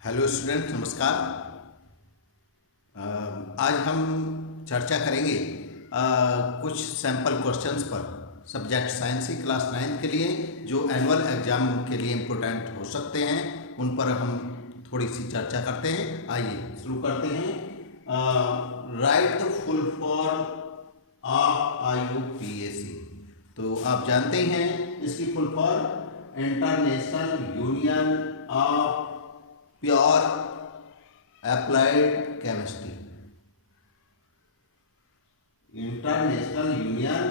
Hello student, नमस्कार। आज हम चर्चा करेंगे कुछ सैम्पल क्वेश्चंस पर सब्जेक्ट साइंस की क्लास 9 के लिए जो एनुअल एग्जाम के लिए इम्पोर्टेंट हो सकते हैं। उन पर हम थोड़ी सी चर्चा करते हैं। आइए शुरू करते हैं। Right the full form of IUPAC। तो आप जानते ही हैं इसकी full form international union of pure applied chemistry. International union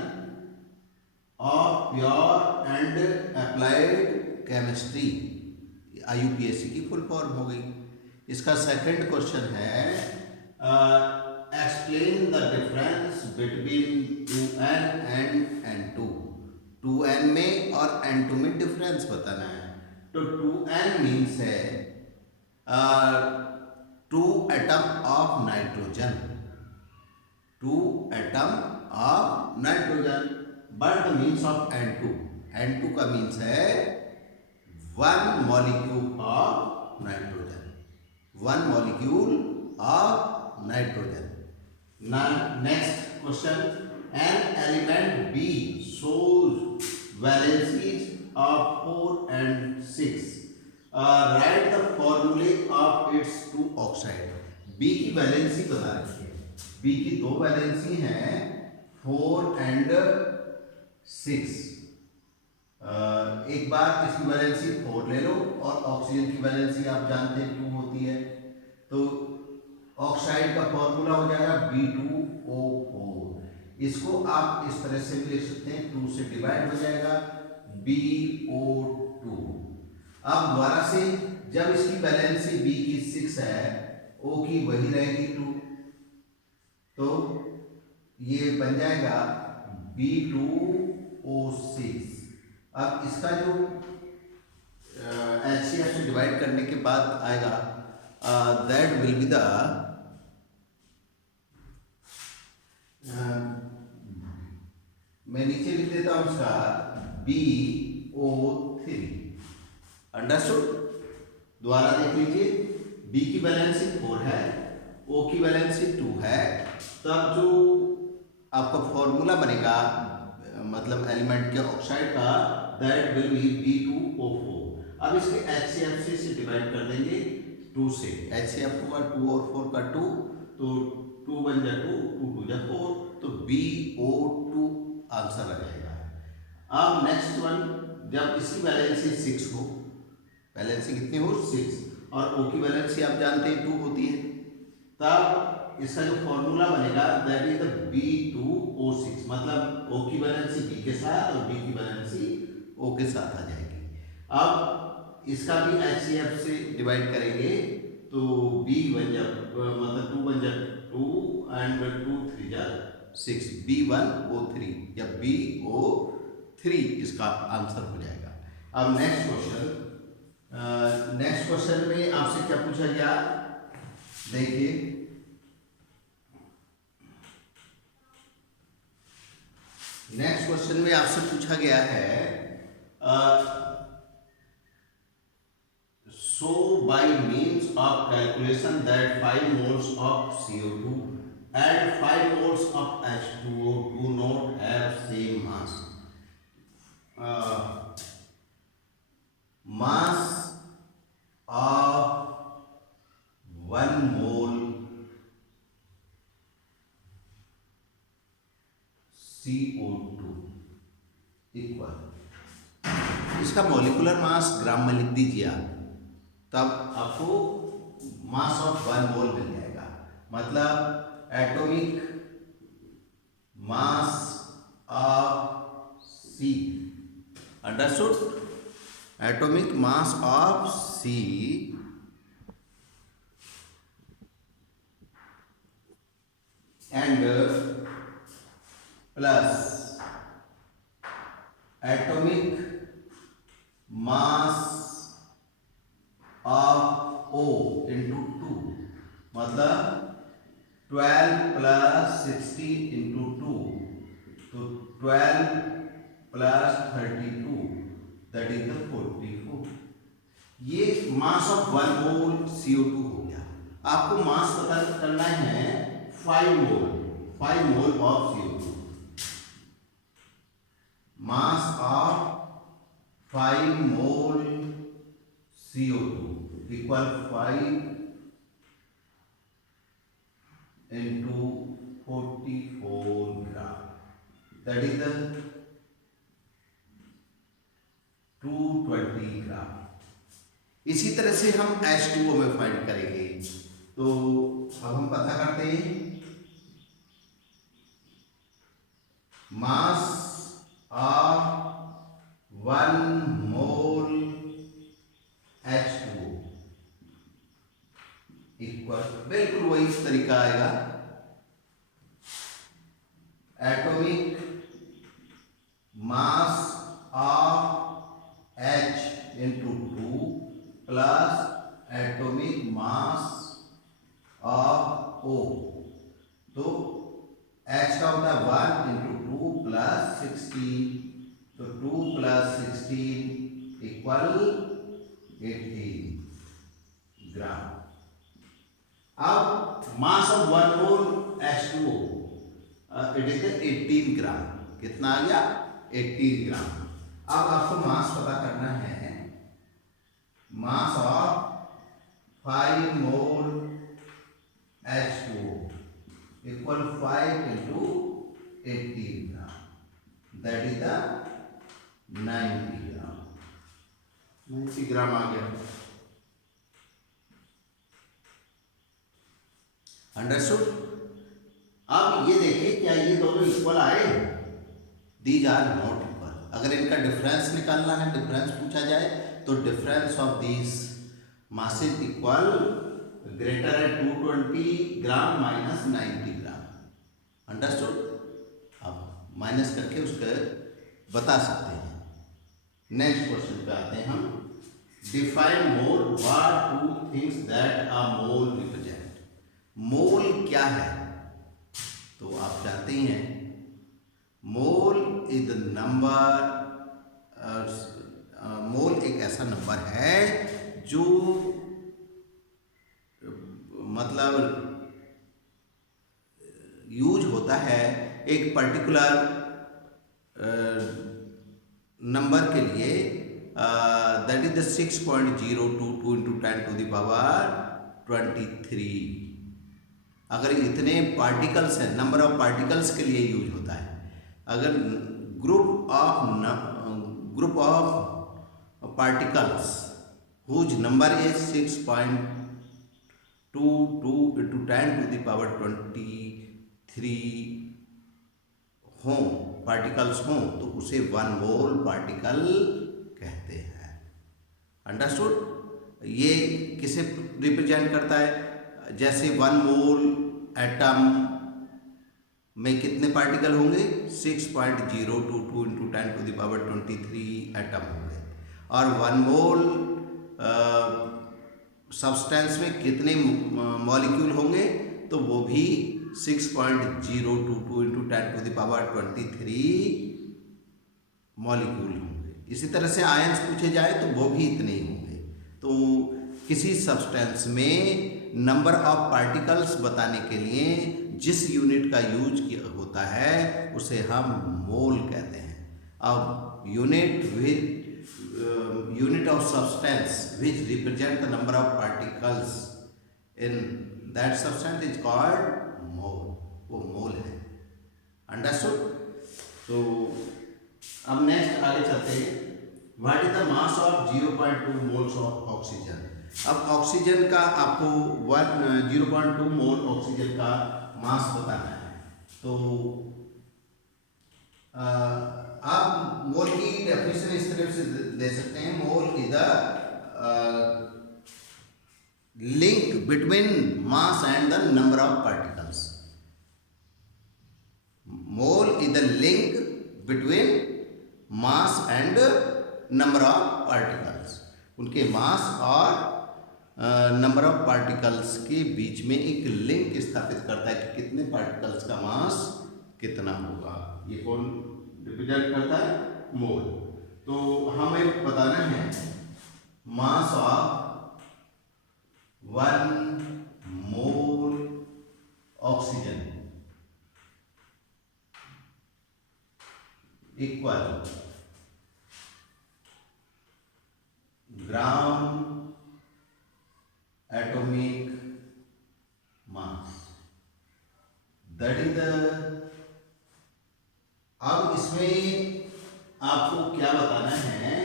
of pure and applied chemistry IUPAC की फुल फॉर्म हो गई। इसका सेकंड क्वेश्चन है explain the difference between 2N and N2। 2N में और N2 में डिफरेंस बताना है। तो 2N मीन्स है two atom of nitrogen, two atom of nitrogen. But the means of N2, N2 का मीन्स है one molecule of nitrogen, one molecule of nitrogen. Next question, an element B shows valencies of 4 and 6. Write the formulae of its two oxide. B की valency बता रखी है। B की दो valency हैं 4 and 6। एक बार इसकी वैलेंसी 4 ले लो और ऑक्सीजन की वैलेंसी आप जानते हैं 2 होती है। तो ऑक्साइड का फॉर्मूला हो जाएगा B2O4। इसको आप इस तरह से भी लिख सकते हैं, 2 से डिवाइड हो जाएगा BO2। अब दोबारा से जब इसकी वैलेंसी B की 6 है, O की वही रहेगी 2, तो ये बन जाएगा B2O6। अब इसका जो HCF से डिवाइड करने के बाद आएगा दैट विल बी द मैं नीचे लिख देता हूं इसका BO3। अंडरस्टूड। दोबारा देख लीजिए, B की वैलेंसी 4 है, O की वैलेंसी 2 है। तब जो आपका फॉर्मूला बनेगा मतलब एलिमेंट के ऑक्साइड का, दैट विल बी B2O4। अब इसके HCF से डिवाइड कर देंगे 2 से। HCF होगा 2 और 4 का 2, तो 2 बन जा 2, 2 2 जा 4, तो BO2 आंसर आ जाएगा। अब नेक्स्ट वन, जब इसकी वैलेंसी 6 हो, वैलेंसी कितनी हो 6, और O की वैलेंसी आप जानते हैं 2 होती है, तब इसका जो फॉर्मूला बनेगा दैट इज द B2O6। मतलब O की वैलेंसी B के साथ और B की वैलेंसी O के साथ आ जाएगी। अब इसका भी HCF से डिवाइड करेंगे तो B बन जा मतलब 2 बन जा 2 एंड 2 3 जा 6, B1O3 या BO3 इसका आंसर हो जाएगा। अब नेक्स्ट क्वेश्चन में आपसे क्या पूछा गया, देखिए, नेक्स्ट क्वेश्चन में आपसे पूछा गया है so by means of calculation that 5 moles of CO2 and 5 moles of H2O do not have same mass. Mass of 1 mole CO2 equal, इसका मॉलिक्यूलर मास ग्राम में लिख दीजिए आप, तब आपको मास ऑफ 1 मोल मिल जाएगा। मतलब atomic mass of C, understood. Atomic mass of C and plus atomic mass of O into 2, मतलब 12 प्लस 60 इंटू 2, तो 12 प्लस 32 दैट इज द 44। ये मास ऑफ 1 मोल CO2 हो गया। आपको मास पता करना है 5 mole of CO2। Mass of 5 mole CO2 equal 5 into 44 gram, that is the 220 ग्राम। इसी तरह से हम H2O में फाइंड करेंगे। तो अब हम पता करते हैं mass of 1 mole H2O equal, बिल्कुल वही तरीका आएगा, atomic mass of H into 2 plus atomic mass of O। तो H का होता है 1 इंटू 2 प्लस 16, तो 2 प्लस 16 इक्वल 18 ग्राम। अब mass of 1 mole H2O it is 18 ग्राम। कितना आ गया? 18 ग्राम। अब आपको मास पता करना है, mass of 5 mole H2O equal 5 into 18 gram, that is the 90 ग्राम। 90 ग्राम आ गया। अंडरस्टूड? अब ये देखिए, क्या ये दोनों इक्वल आए? These are not equal. अगर इनका डिफरेंस निकालना है, डिफरेंस पूछा जाए, तो difference of these masses equal greater है 220 ग्राम माइनस 90 ग्राम। अंडरस्टूड? अब माइनस करके उसका बता सकते हैं। नेक्स्ट क्वेश्चन पे आते हैं हम। Define mole, what two things that a mole represent. Mole क्या है? तो आप जानते ही हैं, mole is the number, mole एक ऐसा नंबर है जो मतलब यूज होता है एक पर्टिकुलर नंबर के लिए, that is the 6.022 into 10 to the power 23। अगर इतने पार्टिकल्स हैं, नंबर ऑफ पार्टिकल्स के लिए यूज होता है। अगर group of particles whose number is 6.22 into 10 to the power 23 हों, पार्टिकल्स हों, तो उसे 1 मोल पार्टिकल कहते हैं। अंडरस्टूड? ये किसे रिप्रेजेंट करता है? जैसे 1 मोल एटम में कितने पार्टिकल होंगे? 6.022 into 10 to the power 23 atom होंगे। और 1 मोल सब्सटेंस में कितने मॉलिक्यूल होंगे? तो वो भी 6.022 into 10 to the power 23 molecule होंगे। इसी तरह से आयंस पूछे जाए तो वो भी इतने ही होंगे। तो किसी सब्सटेंस में नंबर ऑफ पार्टिकल्स बताने के लिए जिस यूनिट का यूज होता है उसे हम मोल कहते हैं। अब unit of substance which represent the number of particles in that substance is called mole. वो मोल है। अंडरस्टूड? तो अब नेक्स्ट आगे चलते हैं। What is the mass of 0.2 moles of oxygen. अब ऑक्सीजन का आपको 0.2 मोल ऑक्सीजन का मास बताना है। तो आप मोल की डेफिनेशन इस तरह से दे सकते हैं, mole is the link between mass and the number of particles. Mole is the link between mass and number of particles. उनके मास और नंबर ऑफ पार्टिकल्स के बीच में एक लिंक स्थापित करता है कि कितने पार्टिकल्स का मास कितना होगा। ये कौन रिप्रेजेंट करता है? मोल। तो हमें बताना है mass of 1 mole oxygen equal gram atomic mass, that is the. अब इसमें आपको क्या बताना है,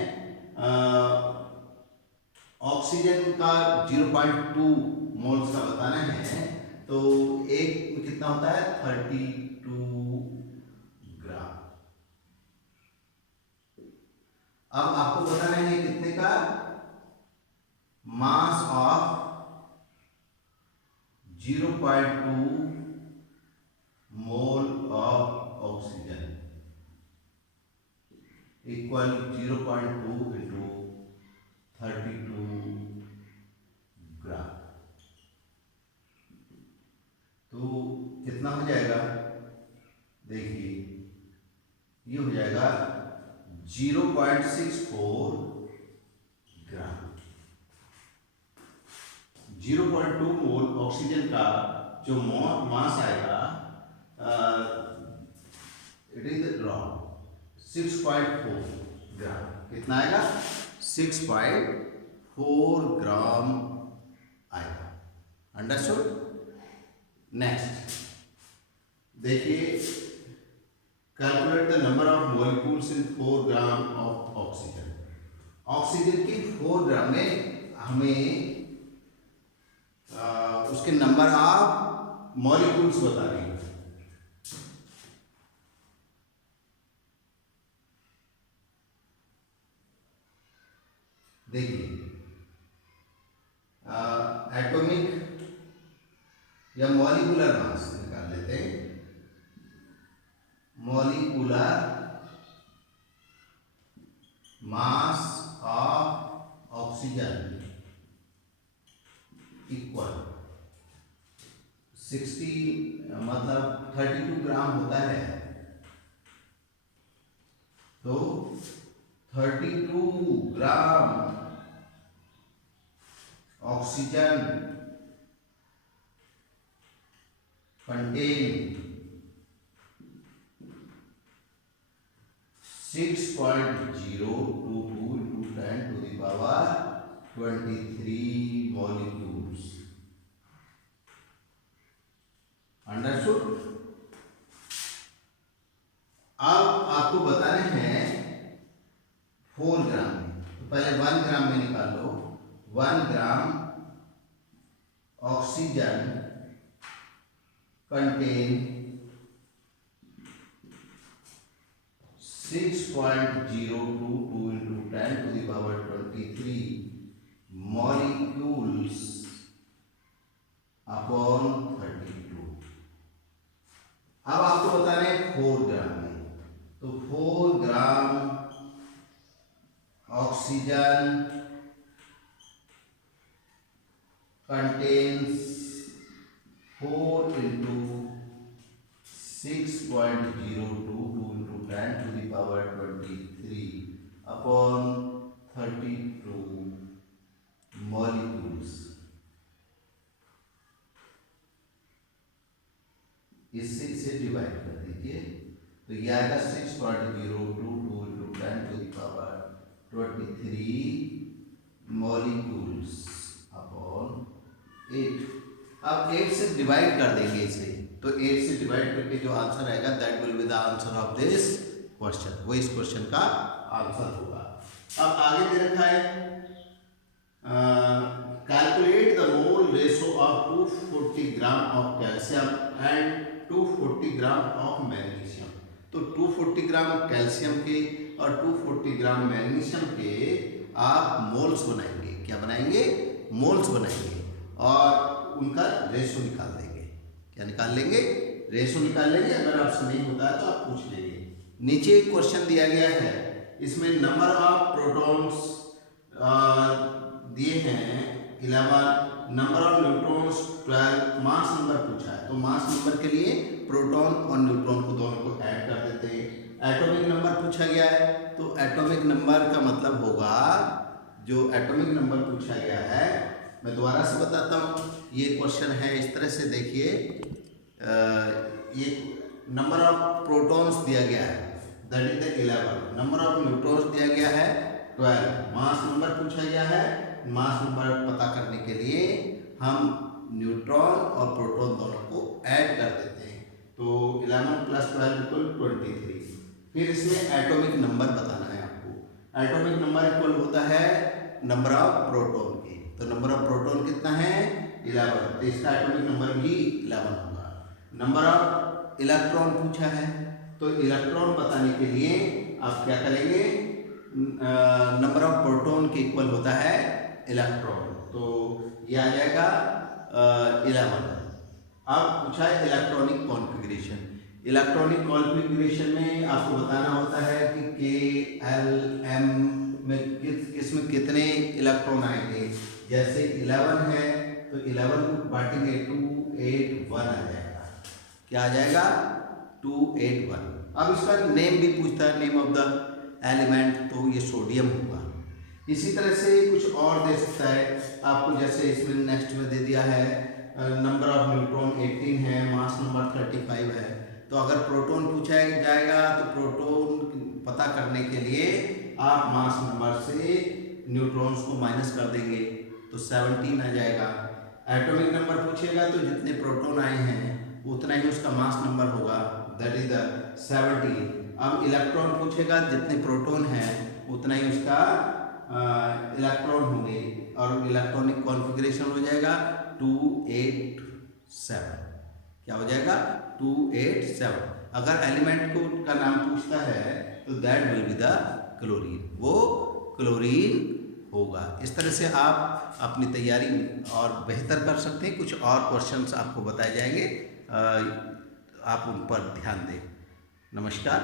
ऑक्सीजन का 0.2 मोल्स का बताना है। तो एक में कितना होता है 32 ग्राम। अब आपको बताना है कितने का mass of 0.2 mole of oxygen equal 0.2 into 32 ग्राम। तो कितना हो जाएगा, देखिए ये हो जाएगा 0.64 ग्राम। 0.2 मोल ऑक्सीजन का जो मास आएगा, इट इज रॉन्ग, 6.4 ग्राम। कितना आएगा 6.4 ग्राम आएगा। अंडरस्टूड। नेक्स्ट देखिए, calculate the number of molecules in 4 gram of oxygen. Oxygen की 4 ग्राम में हमें उसके नंबर ऑफ मॉलिक्यूल्स बता रहे हैं। देखिए एटॉमिक या मॉलिक्यूलर मास निकाल लेते हैं। Molecular mass of oxygen equal 60 मतलब 32 ग्राम होता है। तो 32 gram oxygen contain 6.022 into 10 to the power 23 molecules. Understood? अब आपको बताने हैं 4 ग्राम में। तो पहले 1 ग्राम में निकाल लो। 1 gram oxygen contain 6.022 into 10 to the power 23 molecules upon 32। अब आपको बताना है 4 ग्राम में। तो 4 gram oxygen contains 4 into 6.022 into 10 to the power 23 upon 32 molecules। इससे इसे डिवाइड कर दीजिए। तो यह आएगा 6.022 into 10 to the power 23 molecules upon 8। अब 8 से डिवाइड कर देंगे इसे। तो 8 से डिवाइड करके जो आंसर आएगा that will be the answer of this question. वो इस क्वेश्चन का आंसर होगा। अब आगे दे रखा है calculate the mole ratio of 240 gram of calcium and 240 gram of magnesium. तो 240 ग्राम कैल्शियम के और 240 ग्राम मैग्नीशियम के आप मोल्स बनाएंगे। क्या बनाएंगे? मोल्स बनाएंगे और उनका रेशो निकाल देंगे। क्या निकाल लेंगे? रेशो निकाल लेंगे। अगर आपसे नहीं होता है तो आप पूछ लेंगे। नीचे एक क्वेश्चन दिया गया है, इसमें नंबर ऑफ प्रोटॉन्स दिए हैं 11, number of neutrons 12, mass number पूछा है। तो मास नंबर के लिए प्रोटॉन और न्यूट्रॉन को दोनों को ऐड कर देते हैं। एटॉमिक नंबर पूछा गया है, तो एटॉमिक नंबर का मतलब होगा, जो एटॉमिक नंबर पूछा गया है मैं दोबारा से बताता हूँ। ये क्वेश्चन है इस तरह से, देखिए ये नंबर ऑफ प्रोटॉन्स दिया गया है that is the 11, number of neutrons दिया गया है 12, मास नंबर पूछा गया है। मास नंबर पता करने के लिए हम न्यूट्रॉन और प्रोटॉन दोनों को ऐड कर देते हैं, तो 11 + 12 = 23। फिर इसमें एटॉमिक नंबर बताना है आपको। एटॉमिक नंबर इक्वल होता है नंबर ऑफ प्रोटॉन के, तो नंबर ऑफ प्रोटॉन कितना है 11, तो इसका एटॉमिक नंबर भी 11 होगा। नंबर ऑफ इलेक्ट्रॉन पूछा है, तो इलेक्ट्रॉन बताने के लिए आप क्या करेंगे, नंबर ऑफ प्रोटॉन के इक्वल होता है इलेक्ट्रॉन, तो ये आ जाएगा 11। अब पूछा है इलेक्ट्रॉनिक कॉन्फ़िगरेशन। इलेक्ट्रॉनिक कॉन्फ़िगरेशन में आपको बताना होता है कि K, L, M में किसमें कितने इलेक्ट्रॉन आएंगे। जैसे 11 है तो 11 को बांटेंगे 2, 8, 1 आ जाएगा। क्या आ जाएगा 2, 8, 1। अब इसका नेम भी पूछता है, नेम ऑफ द एलिमेंट, तो ये सोडियम होगा। इसी तरह से कुछ और दे सकता है आपको, जैसे इसमें नेक्स्ट में दे दिया है नंबर ऑफ न्यूट्रॉन 18 है, मास नंबर 35 है। तो अगर प्रोटॉन पूछा जाएगा तो प्रोटॉन पता करने के लिए आप मास नंबर से न्यूट्रॉन्स को माइनस कर देंगे तो 17 आ जाएगा। एटॉमिक नंबर पूछेगा तो जितने प्रोटॉन आए हैं उतना ही उसका मास नंबर होगा, दैट इज द 17। अब इलेक्ट्रॉन पूछेगा, जितने प्रोटॉन हैं उतना ही उसका इलेक्ट्रॉन होंगे, और इलेक्ट्रॉनिक कॉन्फ़िगरेशन हो जाएगा 2, 8, 7। क्या हो जाएगा 2, 8, 7। अगर एलिमेंट को का नाम पूछता है तो that will be the chlorine, वो क्लोरीन होगा। इस तरह से आप अपनी तैयारी और बेहतर कर सकते हैं। कुछ और क्वेश्चंस आपको बताए जाएंगे, आप उन पर ध्यान दें। नमस्कार।